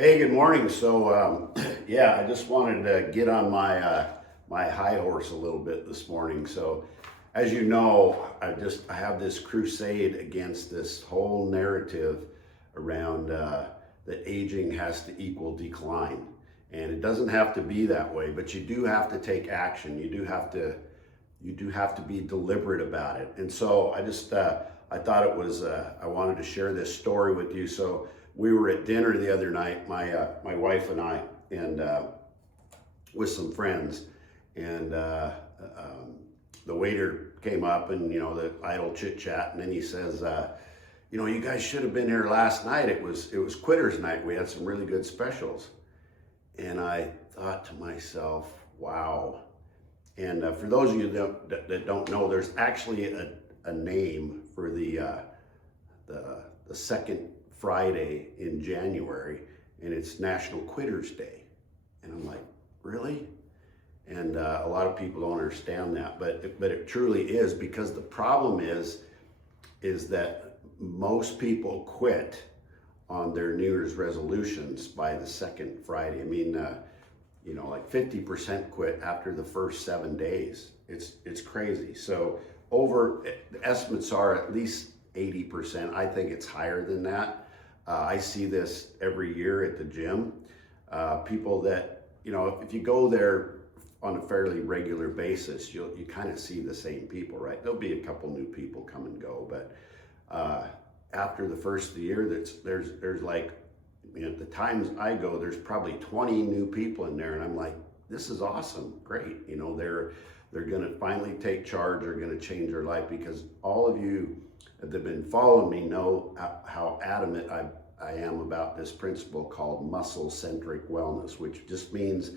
Hey, good morning. Yeah, I just wanted to get on my high horse a little bit this morning. So, as you know, I have this crusade against this whole narrative around that aging has to equal decline, and it doesn't have to be that way. But you do have to take action. You do have to be deliberate about it. And so I thought I wanted to share this story with you. So we were at dinner the other night, my wife and I, and with some friends, and the waiter came up, and the idle chit chat, and then he says, you guys should have been here last night. It was quitters night. We had some really good specials, and I thought to myself, wow. And for those of you that don't know, there's actually a name for the second Friday in January, and it's National Quitters Day. And I'm like, really? And a lot of people don't understand that, but it truly is, because the problem is that most people quit on their New Year's resolutions by the second Friday. I mean, like 50% quit after the first 7 days. It's crazy. So the estimates are at least 80%. I think it's higher than that. I see this every year at the gym. People that, if you go there on a fairly regular basis, you kind of see the same people, right? There'll be a couple new people come and go, but after the first of the year, there's like, at the times I go, there's probably 20 new people in there, and I'm like, this is awesome, great. They're going to finally take charge. They're going to change their life, because all of you that have been following me know how adamant I am about this principle called muscle-centric wellness, which just means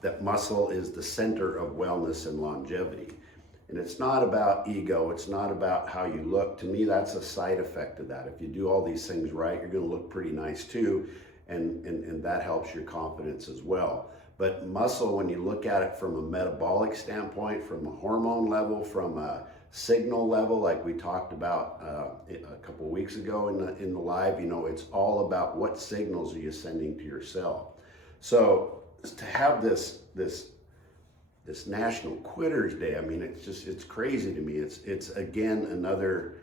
that muscle is the center of wellness and longevity. And it's not about ego. It's not about how you look. To me, that's a side effect of that. If you do all these things right, you're going to look pretty nice too. And that helps your confidence as well. But muscle, when you look at it from a metabolic standpoint, from a hormone level, from a signal level, like we talked about a couple of weeks ago in the live, it's all about what signals are you sending to your cell. So to have this National Quitters Day, I mean, it's crazy to me. It's again another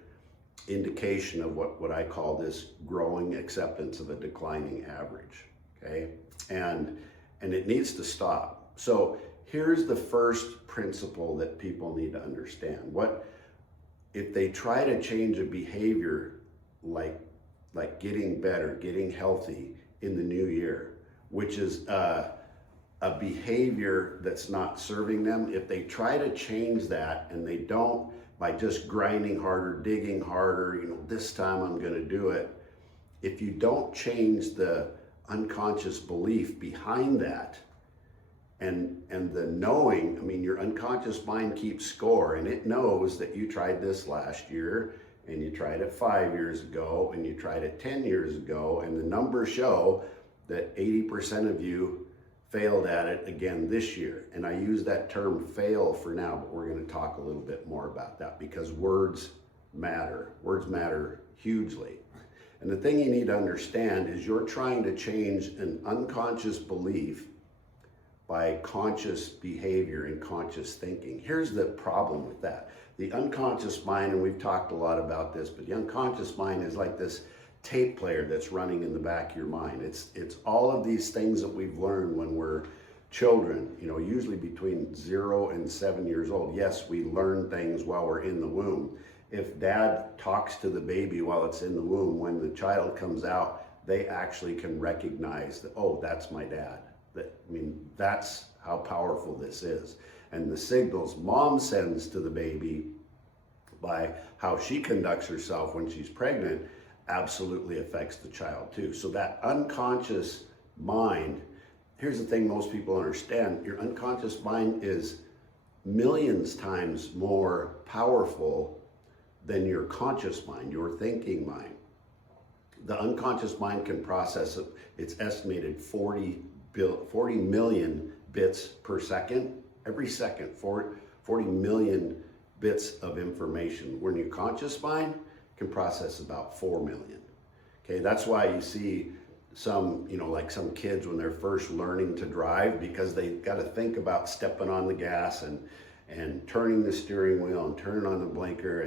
indication of what I call this growing acceptance of a declining average. Okay, and it needs to stop. So here's the first principle that people need to understand. What if they try to change a behavior like getting better, getting healthy in the new year, which is a behavior that's not serving them? If they try to change that and they don't, by just grinding harder, digging harder, this time I'm going to do it. If you don't change the unconscious belief behind that, and the knowing, I mean, your unconscious mind keeps score, and it knows that you tried this last year, and you tried it 5 years ago, and you tried it 10 years ago, and the numbers show that 80% of you failed at it again this year. And I use that term fail for now, but we're going to talk a little bit more about that, because words matter. Words matter hugely. And the thing you need to understand is you're trying to change an unconscious belief by conscious behavior and conscious thinking. Here's the problem with that. The unconscious mind, and we've talked a lot about this, but the unconscious mind is like this tape player that's running in the back of your mind. It's all of these things that we've learned when we're children, usually between 0 and 7 years old. Yes, we learn things while we're in the womb. If dad talks to the baby while it's in the womb, when the child comes out, they actually can recognize that, oh, that's my dad. That's how powerful this is. And the signals mom sends to the baby by how she conducts herself when she's pregnant absolutely affects the child too. So that unconscious mind, here's the thing most people understand, your unconscious mind is millions times more powerful than your conscious mind, your thinking mind. The unconscious mind can process, it's estimated 40 million bits per second. Every second, 40 million bits of information. When your conscious mind can process about 4 million. Okay, that's why you see like some kids when they're first learning to drive, because they got to think about stepping on the gas and turning the steering wheel and turning on the blinker,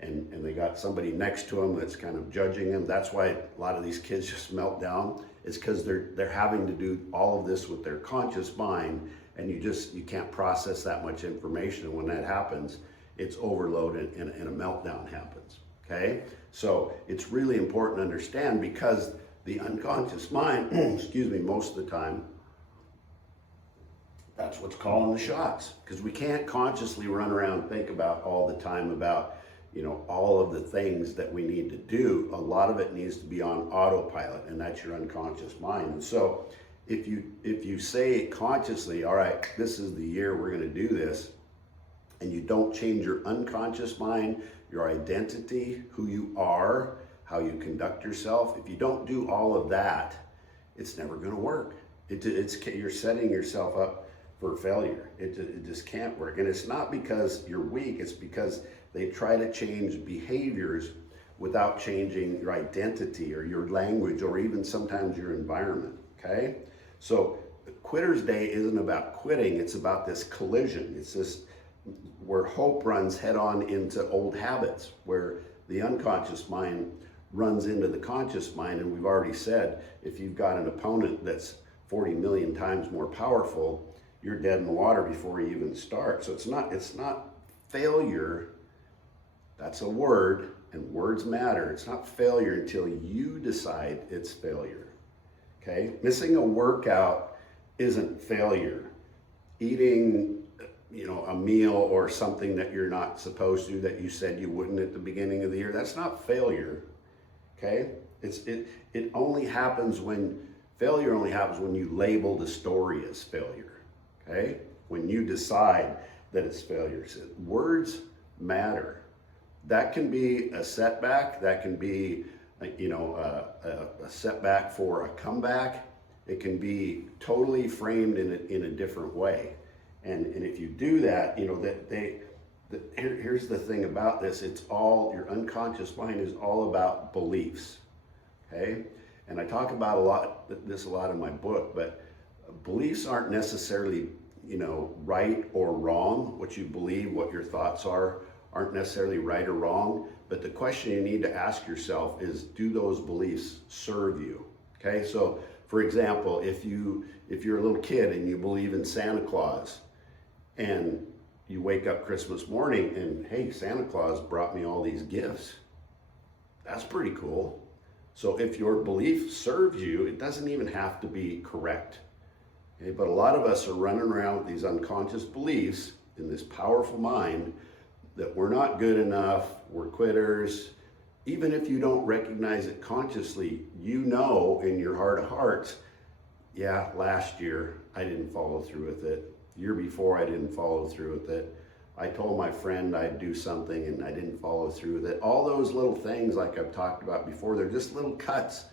and they got somebody next to them that's kind of judging them. That's why a lot of these kids just melt down. It's because they're having to do all of this with their conscious mind, and you can't process that much information. And when that happens, it's overloaded and a meltdown happens. Okay, so it's really important to understand, because the unconscious mind, excuse me, most of the time, that's what's calling the shots, because we can't consciously run around and think about all the time about, all of the things that we need to do. A lot of it needs to be on autopilot, and that's your unconscious mind. And so if you say consciously, all right, this is the year we're going to do this, and you don't change your unconscious mind, your identity, who you are, how you conduct yourself, if you don't do all of that, it's never going to work. You're setting yourself up for failure. It just can't work. And it's not because you're weak, it's because they try to change behaviors without changing your identity or your language or even sometimes your environment, okay? So Quitter's Day isn't about quitting, it's about this collision. It's this where hope runs head on into old habits, where the unconscious mind runs into the conscious mind. And we've already said, if you've got an opponent that's 40 million times more powerful, you're dead in the water before you even start. So it's not failure. That's a word, and words matter. It's not failure until you decide it's failure. Okay? Missing a workout isn't failure. Eating, a meal or something that you're not supposed to, that you said you wouldn't at the beginning of the year, that's not failure. Okay? It only happens failure only happens when you label the story as failure. Okay? When you decide that it's failure. So words matter. That can be a setback. That can be, a setback for a comeback. It can be totally framed in a different way. And if you do that, here's the thing about this. It's all, your unconscious mind is all about beliefs. Okay? And I talk about this a lot in my book, but beliefs aren't necessarily, right or wrong. What you believe, what your thoughts aren't necessarily right or wrong. But the question you need to ask yourself is, do those beliefs serve you? Okay, so for example, if you're a little kid and you believe in Santa Claus, and you wake up Christmas morning and, hey, Santa Claus brought me all these gifts, that's pretty cool. So if your belief serves you, it doesn't even have to be correct. Okay? But a lot of us are running around with these unconscious beliefs in this powerful mind that we're not good enough, we're quitters. Even if you don't recognize it consciously, in your heart of hearts, yeah, last year I didn't follow through with it. Year before I didn't follow through with it. I told my friend I'd do something and I didn't follow through with it. All those little things, like I've talked about before, they're just little cuts.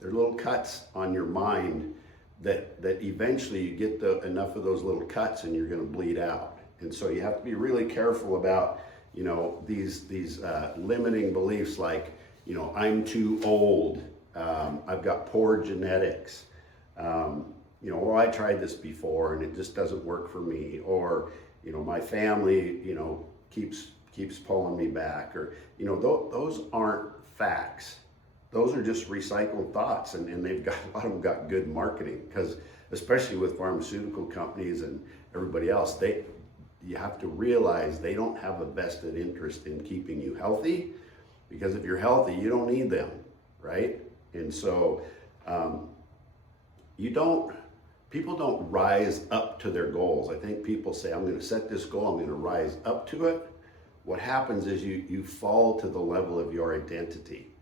They're little cuts on your mind that eventually you get enough of those little cuts and you're going to bleed out. And so you have to be really careful about, these limiting beliefs like, I'm too old, I've got poor genetics, well, I tried this before and it just doesn't work for me, or, my family, keeps pulling me back, or, those aren't facts. Those are just recycled thoughts, and a lot of them got good marketing, because especially with pharmaceutical companies and everybody else, you have to realize they don't have a vested interest in keeping you healthy, because if you're healthy, you don't need them, right? And so people don't rise up to their goals. I think people say, I'm going to set this goal, I'm going to rise up to it. What happens is you fall to the level of your identity.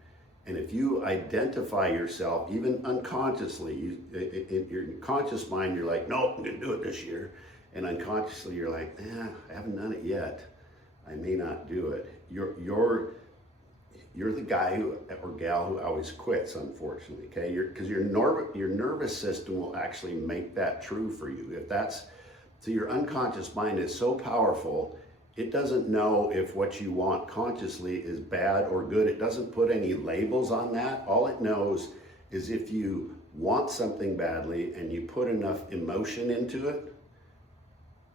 And if you identify yourself, even unconsciously, in your conscious mind, you're like, no, I'm going to do it this year. And unconsciously, you're like, I haven't done it yet. I may not do it. You're the guy or gal who always quits, unfortunately, okay? Because your nervous system will actually make that true for you. So your unconscious mind is so powerful, it doesn't know if what you want consciously is bad or good. It doesn't put any labels on that. All it knows is if you want something badly and you put enough emotion into it,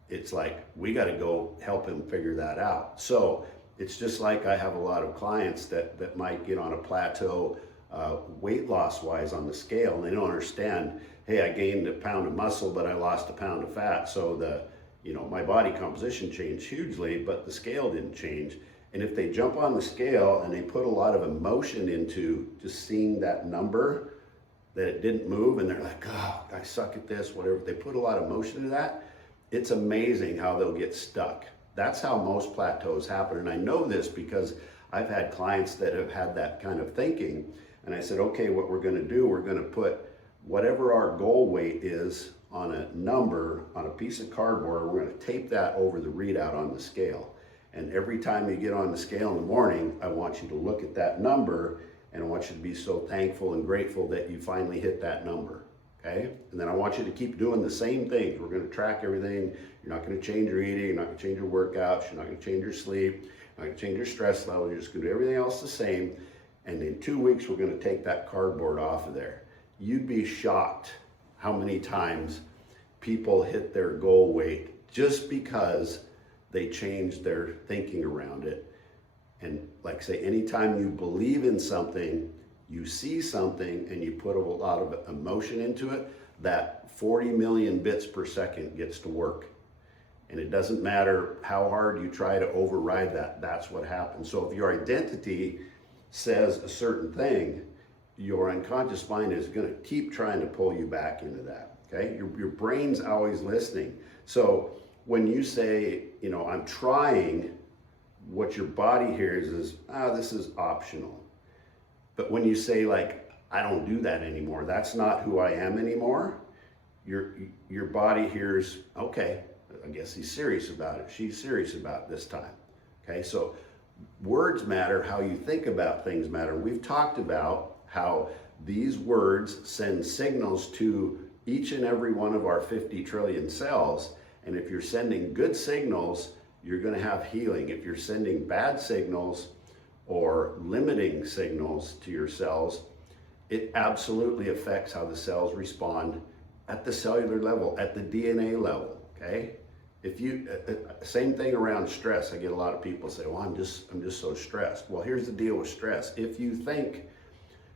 it's like, we got to go help him figure that out. So it's just like I have a lot of clients that might get on a plateau weight loss wise on the scale, and they don't understand, hey, I gained a pound of muscle, but I lost a pound of fat. So my body composition changed hugely, but the scale didn't change. And if they jump on the scale and they put a lot of emotion into just seeing that number, that it didn't move, and they're like, oh, I suck at this, whatever. They put a lot of emotion into that. It's amazing how they'll get stuck. That's how most plateaus happen. And I know this because I've had clients that have had that kind of thinking. And I said, okay, what we're going to do, we're going to put whatever our goal weight is on a number, on a piece of cardboard. We're going to tape that over the readout on the scale. And every time you get on the scale in the morning, I want you to look at that number, and I want you to be so thankful and grateful that you finally hit that number. Okay? And then I want you to keep doing the same things. We're going to track everything. You're not going to change your eating. You're not going to change your workouts. You're not going to change your sleep. You're not going to change your stress level. You're just going to do everything else the same. And in 2 weeks, we're going to take that cardboard off of there. You'd be shocked how many times people hit their goal weight just because they changed their thinking around it. And like I say, anytime you believe in something, you see something, and you put a lot of emotion into it, that 40 million bits per second gets to work. And it doesn't matter how hard you try to override that, that's what happens. So if your identity says a certain thing, your unconscious mind is going to keep trying to pull you back into that. Okay? Your brain's always listening. So when you say, I'm trying, what your body hears is, this is optional. But when you say, like, I don't do that anymore, that's not who I am anymore, your body hears, okay, I guess he's serious about it. She's serious about it this time. Okay, so words matter, how you think about things matter. We've talked about how these words send signals to each and every one of our 50 trillion cells. And if you're sending good signals, you're going to have healing. If you're sending bad signals or limiting signals to your cells, it absolutely affects how the cells respond at the cellular level, at the DNA level. Okay? If you same thing around stress. I get a lot of people say, well, I'm just so stressed. Well, here's the deal with stress. If you think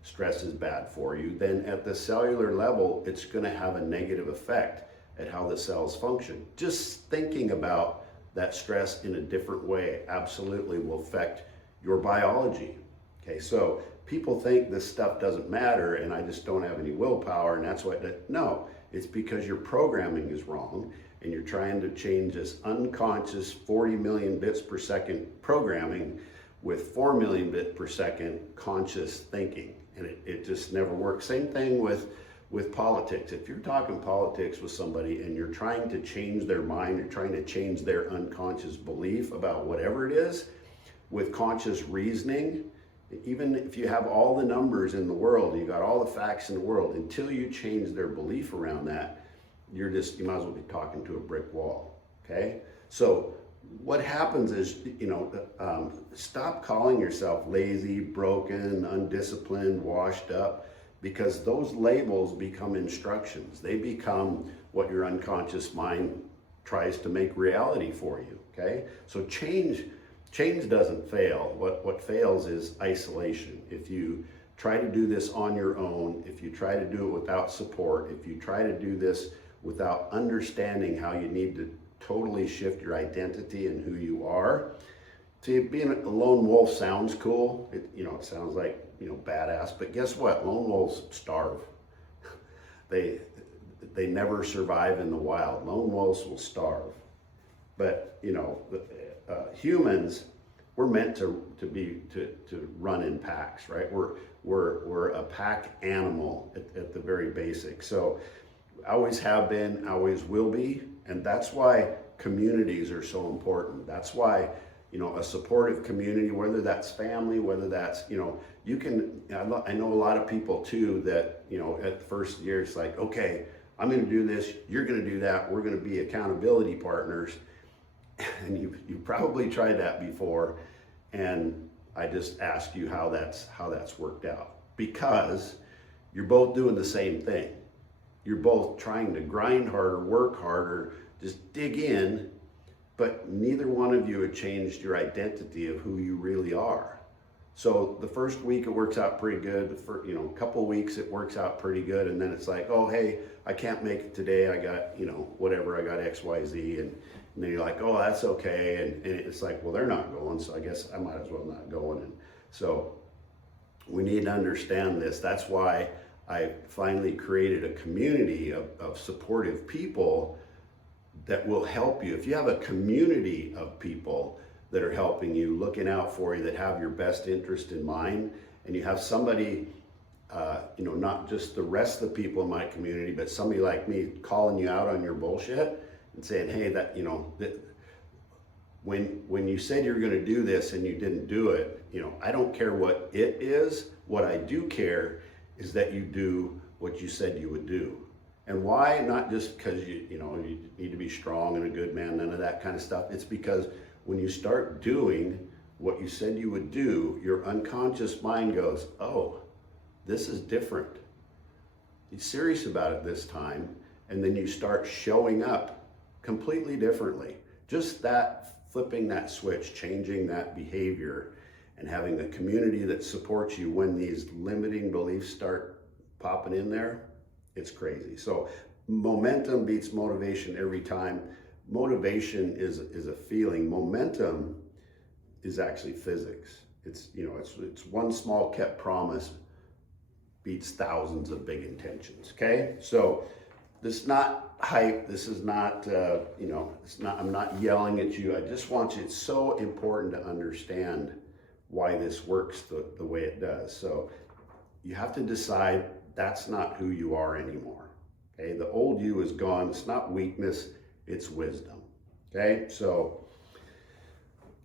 stress is bad for you, then at the cellular level, it's going to have a negative effect at how the cells function. Just thinking about that stress in a different way absolutely will affect your biology. Okay, so people think this stuff doesn't matter and I just don't have any willpower, and that's why. No, it's because your programming is wrong, and you're trying to change this unconscious 40 million bits per second programming with 4 million bits per second conscious thinking, and it just never works. Same thing with politics. If you're talking politics with somebody and you're trying to change their mind, you're trying to change their unconscious belief about whatever it is with conscious reasoning, even if you have all the numbers in the world, you got all the facts in the world, until you change their belief around that, you might as well be talking to a brick wall. Okay? So what happens is, stop calling yourself lazy, broken, undisciplined, washed up, because those labels become instructions. They become what your unconscious mind tries to make reality for you. Okay? So change doesn't fail. What fails is isolation. If you try to do this on your own, if you try to do it without support, if you try to do this without understanding how you need to totally shift your identity and who you are. See, being a lone wolf sounds cool. It sounds like, badass, but guess what? Lone wolves starve. They never survive in the wild. Lone wolves will starve. But, humans, we're meant to run in packs, right? We're a pack animal at the very basic. So always have been, always will be, and that's why communities are so important. That's why, a supportive community, whether that's family, whether that's, I know a lot of people too that, at the first year, it's like, okay, I'm going to do this, you're going to do that, we're going to be accountability partners. And you probably tried that before, and I just asked you how that's worked out, because you're both doing the same thing. You're both trying to grind harder, work harder, just dig in, but neither one of you had changed your identity of who you really are. So the first week it works out pretty good. The first, couple of weeks it works out pretty good, and then it's like, oh hey, I can't make it today. I got, whatever, I got X, Y, Z, and then you're like, oh, that's okay. And it's like, well, they're not going, so I guess I might as well not go. And so we need to understand this. That's why I finally created a community of supportive people that will help you. If you have a community of people that are helping you, looking out for you, that have your best interest in mind, and you have somebody, not just the rest of the people in my community, but somebody like me calling you out on your bullshit and saying, hey, when you said you were going to do this and you didn't do it, I don't care what it is. What I do care is that you do what you said you would do. And why? Not just because you need to be strong and a good man, none of that kind of stuff. It's because when you start doing what you said you would do, your unconscious mind goes, oh, this is different. You're serious about it this time. And then you start showing up completely differently. Just that, flipping that switch, changing that behavior, and having a community that supports you when these limiting beliefs start popping in there, it's crazy. So momentum beats motivation every time. Motivation is a feeling. Momentum is actually physics. It's one small kept promise beats thousands of big intentions. Okay, so this is not hype. This is not it's not. I'm not yelling at you. I just want you. It's so important to understand why this works the way it does. So you have to decide that's not who you are anymore. Okay, the old you is gone. It's not weakness. It's wisdom. Okay, so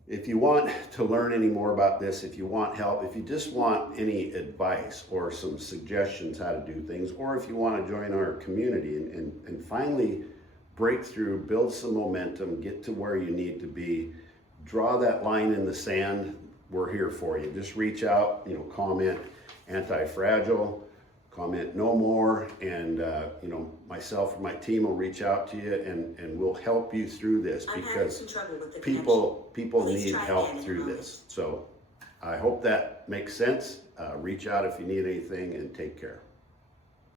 if you want to learn any more about this, if you want help, if you just want any advice or some suggestions how to do things, or if you want to join our community and finally break through, build some momentum, get to where you need to be, draw that line in the sand, we're here for you. Just reach out, comment anti-fragile, comment no more, and myself or my team will reach out to you and we'll help you through this, because people need help through this. So I hope that makes sense. Reach out if you need anything, and take care.